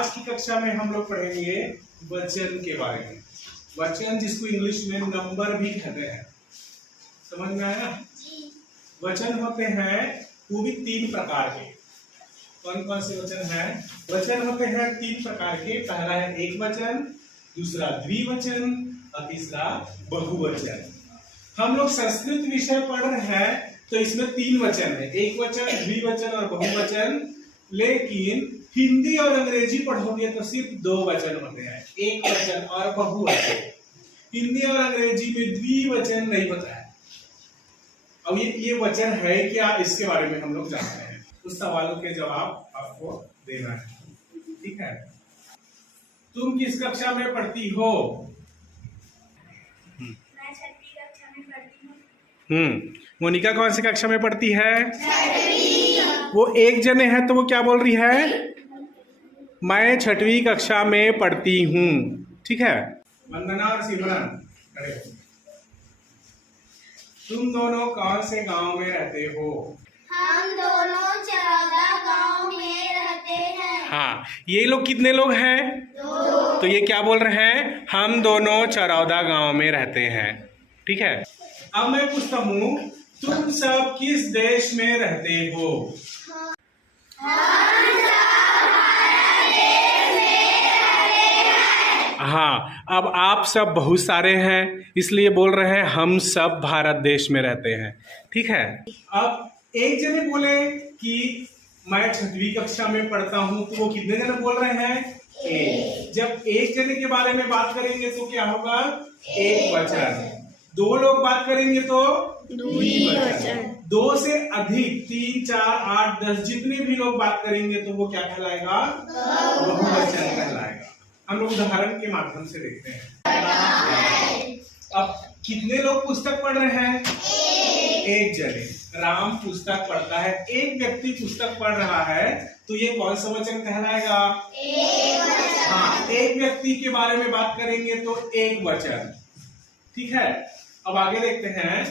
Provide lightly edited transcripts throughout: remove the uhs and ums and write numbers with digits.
आज की कक्षा में हम लोग पढ़ेंगे वचन के बारे में। वचन जिसको इंग्लिश में नंबर भी कहते हैं, समझ में आया? वचन होते हैं वो भी 3 प्रकार के। कौन कौन से वचन हैं? वचन होते हैं 3 प्रकार के। पहला है एक वचन, दूसरा द्विवचन और तीसरा बहुवचन। हम लोग संस्कृत विषय पढ़ रहे हैं तो इसमें 3 वचन है, एक वचन, द्विवचन और बहुवचन। लेकिन हिंदी और अंग्रेजी पढ़ोगे तो सिर्फ 2 वचन होते हैं, एक वचन और बहुवचन। हिंदी और अंग्रेजी में द्विवचन नहीं होता है। अब ये वचन है क्या, इसके बारे में हम लोग जानते हैं। उस सवालों के जवाब आपको देना है, ठीक है? तुम किस कक्षा में पढ़ती हो? मैं 6वीं कक्षा में पढ़ती हूँ। मोनिका कौन सी कक्षा में पढ़ती है? 6वीं। वो एक जने है तो वो क्या बोल रही है? मैं 6वीं कक्षा में पढ़ती हूँ, ठीक है? वंदना और सिमरन खड़े हो। तुम दोनों कौन से गांव में रहते हो? हम दोनों चरौदा गांव में रहते हैं। हाँ, ये लोग कितने लोग हैं? 2। तो ये क्या बोल रहे हैं? हम दोनों चरौदा गांव में रहते हैं, ठीक है? अब मैं पूछता हूँ, तुम सब किस देश में रहते हो? हाँ, अब आप सब बहुत सारे हैं इसलिए बोल रहे हैं हम सब भारत देश में रहते हैं, ठीक है? अब एक जने बोले कि मैं 6वीं कक्षा में पढ़ता हूँ तो वो कितने जने बोल रहे हैं? एक। जब एक जने के बारे में बात करेंगे तो क्या होगा? एक वचन। 2 लोग बात करेंगे तो द्विवचन। 2 से अधिक 3, 4, 8, 10 जितने भी लोग बात करेंगे तो वो क्या कहलाएगा? बहुवचन कहलाएगा। हम लोग उदाहरण के माध्यम से देखते हैं। अब कितने लोग पुस्तक पढ़ रहे हैं? एक जने। राम पुस्तक पढ़ता है। एक व्यक्ति पुस्तक पढ़ रहा है तो ये कौन सा वचन कहलाएगा? एक वचन। हाँ, एक व्यक्ति के बारे में बात करेंगे तो एक वचन, ठीक है? अब आगे देखते हैं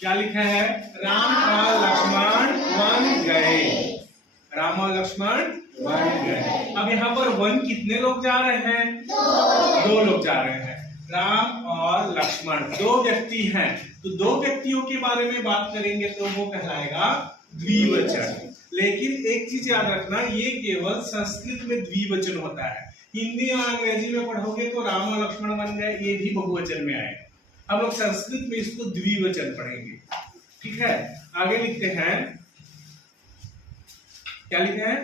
क्या लिखा है? राम और लक्ष्मण वन गए। राम और लक्ष्मण वन गए। अब यहाँ पर वन कितने लोग जा रहे हैं? 2 लोग जा रहे हैं। राम और लक्ष्मण 2 व्यक्ति हैं तो 2 व्यक्तियों के बारे में बात करेंगे तो वो कहलाएगा द्विवचन। लेकिन एक चीज याद रखना, ये केवल संस्कृत में द्विवचन होता है। हिंदी और अंग्रेजी में पढ़ोगे तो राम और लक्ष्मण वन गए, ये भी बहुवचन में आएगा। हम लोग संस्कृत में इसको द्विवचन पढ़ेंगे, ठीक है? आगे लिखते हैं, क्या लिखे हैं?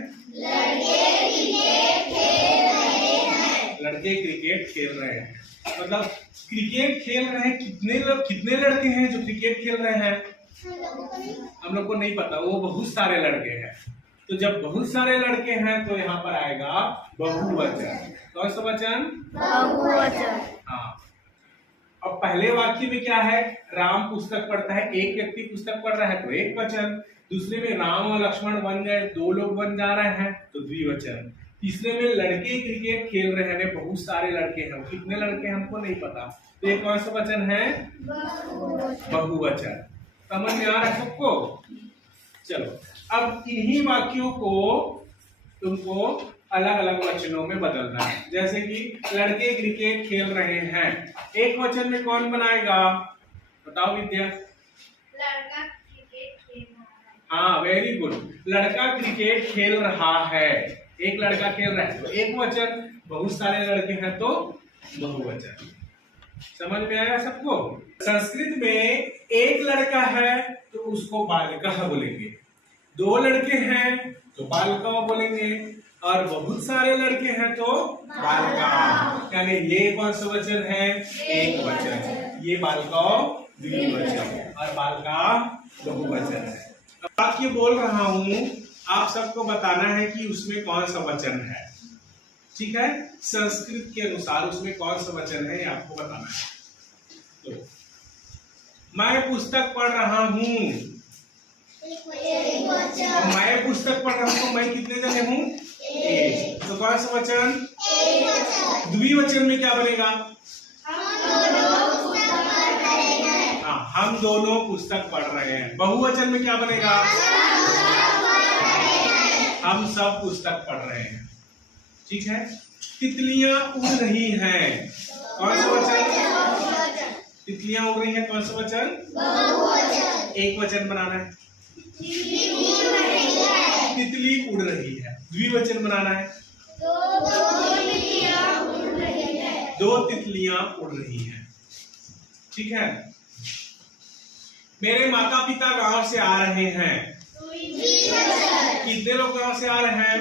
लड़के क्रिकेट खेल रहे हैं। मतलब क्रिकेट खेल रहे हैं, कितने लड़के हैं जो क्रिकेट खेल रहे हैं? हम लोग को नहीं पता, वो बहुत सारे लड़के हैं। तो जब बहुत सारे लड़के हैं तो यहाँ पर आएगा बहुवचन। कौन सा वचन? बहुवचन। हाँ। अब पहले वाक्य में क्या है? राम पुस्तक पढ़ता है, एक व्यक्ति पुस्तक पढ़ रहा है तो एक वचन। दूसरे में राम और लक्ष्मण बन गए, 2 लोग बन जा रहे हैं तो द्विवचन। तीसरे में लड़के क्रिकेट खेल रहे हैं, बहुत सारे लड़के हैं। कितने लड़के हमको नहीं पता, तो ये कौन सा वचन है? बहुवचन। समझ में आ रहा है सबको? चलो, अब इन्हीं वाक्यों को तुमको अलग अलग वचनों में बदलना है। जैसे कि लड़के क्रिकेट खेल रहे हैं, एक वचन में कौन बनाएगा? बताओ विद्या। लड़का क्रिकेट खेल रहा है। हाँ, वेरी गुड। लड़का क्रिकेट खेल रहा है, एक लड़का खेल रहा है तो एक वचन। बहुत सारे लड़के हैं तो बहुवचन। समझ में आया सबको? संस्कृत में एक लड़का है तो उसको बालिका बोलेंगे, 2 लड़के हैं तो बालिका बोलेंगे, और बहुत सारे लड़के हैं तो बालिका। यानी ये कौन सा वचन है? एक वचन। ये बालिका द्विवचन और बालिका बहुवचन है। वाक्य बोल रहा हूं, आप सबको बताना है कि उसमें कौन सा वचन है, ठीक है? संस्कृत के अनुसार उसमें कौन सा वचन है ये आपको बताना है। तो मैं पुस्तक पढ़ रहा हूँ, मैं पुस्तक पढ़ रहा हूँ तो मैं कितने जने हूँ? एक। तो कौन सा वचन? द्विवचन में क्या बनेगा? हाँ, हम दोनों पुस्तक पढ़ रहे हैं। बहुवचन में क्या बनेगा? हम सब पुस्तक पढ़ रहे हैं। ठीक है। तितलियां उड़ रही हैं, कौन सा वचन? तितलियां उड़ रही हैं, कौन सा वचन? एक वचन बनाना है। तितली उड़ रही है, द्विवचन बनाना है। दो तितलियां उड़ रही हैं, ठीक है। मेरे माता पिता गांव से आ रहे हैं, कितने लोग गांव से आ रहे हैं?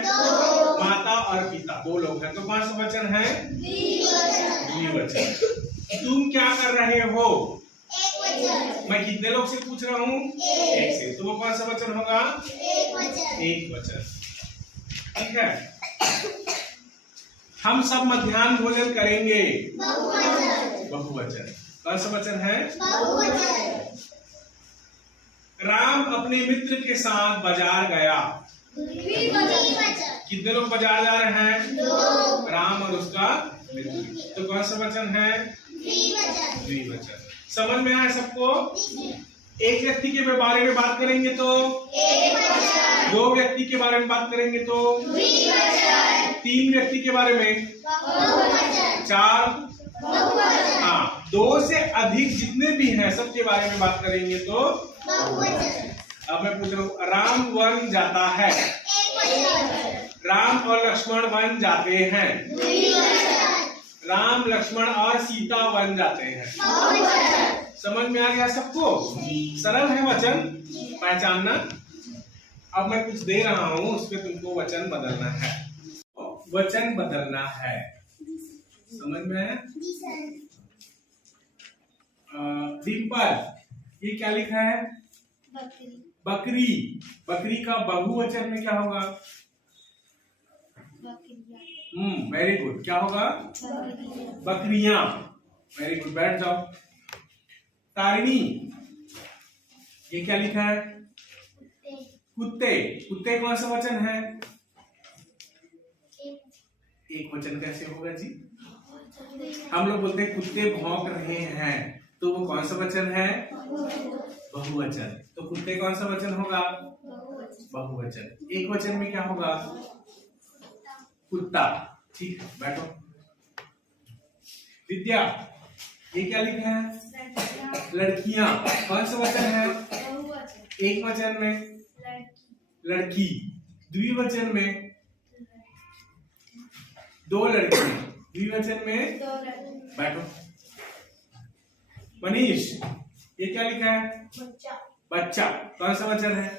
माता और पिता, दो लोग हैं, तो कौन सा वचन है? द्विवचन। तुम क्या कर रहे हो? मैं कितने लोग से पूछ रहा हूँ? एक से, तो वो कौन सा वचन होगा? एक वचन, ठीक है। हम सब मध्याह्न भोजन करेंगे, बहुवचन। कौन सा वचन है? राम अपने मित्र के साथ बाजार गया, कितने लोग बाजार जा रहे हैं? राम और उसका मित्र, तो कौन सा वचन है? द्विवचन। समझ में आया सबको? एक व्यक्ति के बारे में बात करेंगे तो दो व्यक्ति के बारे में बात करेंगे तो तीन व्यक्ति के बारे में चार, हाँ, दो से अधिक जितने भी हैं सबके बारे में बात करेंगे तो। अब मैं पूछ रहा हूँ, राम वन जाता है, राम और लक्ष्मण वन जाते हैं, राम लक्ष्मण और सीता वन जाते हैं। समझ में आ गया सबको? सरल है वचन पहचानना। अब मैं कुछ दे रहा हूं, उस पर तुमको वचन बदलना है, वचन बदलना है। समझ में आया? डिम्पल, ये क्या लिखा है? बकरी। बकरी का बहुवचन में क्या होगा? वेरी गुड, क्या होगा? बकरियां। वेरी गुड, बैठ जाओ। तारिणी, ये क्या लिखा है? कुत्ते। कुत्ते कौन सा वचन है? एक वचन कैसे होगा जी? हम लोग बोलते हैं कुत्ते भौंक रहे हैं, तो वो कौन सा वचन है? बहुवचन। तो कुत्ते कौन सा वचन होगा? बहुवचन। एक वचन में क्या होगा? कुत्ता। ठीक है, बैठो। विद्या, ये क्या लिखा है? लड़कियां। कौन सा वचन है? एक वचन में लड़की, द्विवचन में दो लड़कियां, द्विवचन में बैठो। मनीष, ये क्या लिखा है? बच्चा। कौन सा वचन है?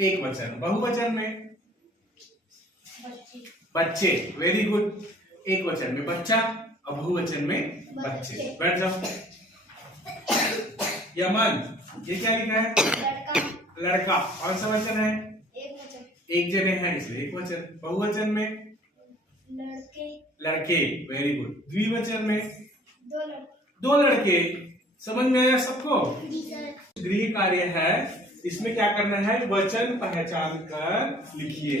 एक वचन। बहुवचन में बच्चे। वेरी गुड, एक वचन में बच्चा और बहुवचन में बच्चे। बैठ जाओ। यमन, ये क्या लिखा है? लड़का। कौन सा वचन है? एक जने हैं इसलिए एक वचन। बहुवचन में लड़के। Very good. द्विवचन में दो लड़के। समझ में आया सबको? गृह कार्य है, इसमें क्या करना है? वचन पहचान कर लिखिए।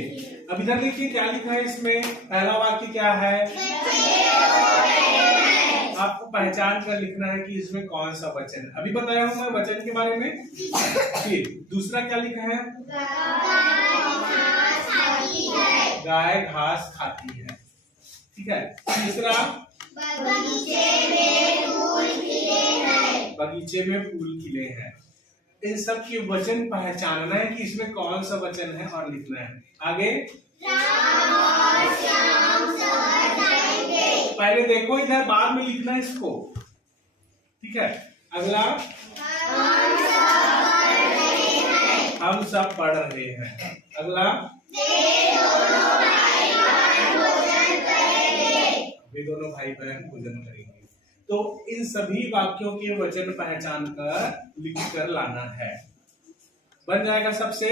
अब इधर देखिए क्या लिखा है इसमें। पहला वाक्य क्या है? आपको पहचान कर लिखना है कि इसमें कौन सा वचन है। अभी बताया हूं मैं वचन के बारे में। फिर दूसरा क्या लिखा है? गाय घास खाती है, ठीक है। तीसरा, बगीचे में फूल खिले हैं। इन सब के वचन पहचानना है कि इसमें कौन सा वचन है और लिखना है। आगे, पहले देखो इधर, बाद में लिखना है इसको, ठीक है। अगला, हम सब पढ़ रहे हैं। अगला, वे दोनों भाई बहन भोजन करेंगे। तो इन सभी वाक्यों के वचन पहचान कर लिख कर लाना है। बन जाएगा सबसे?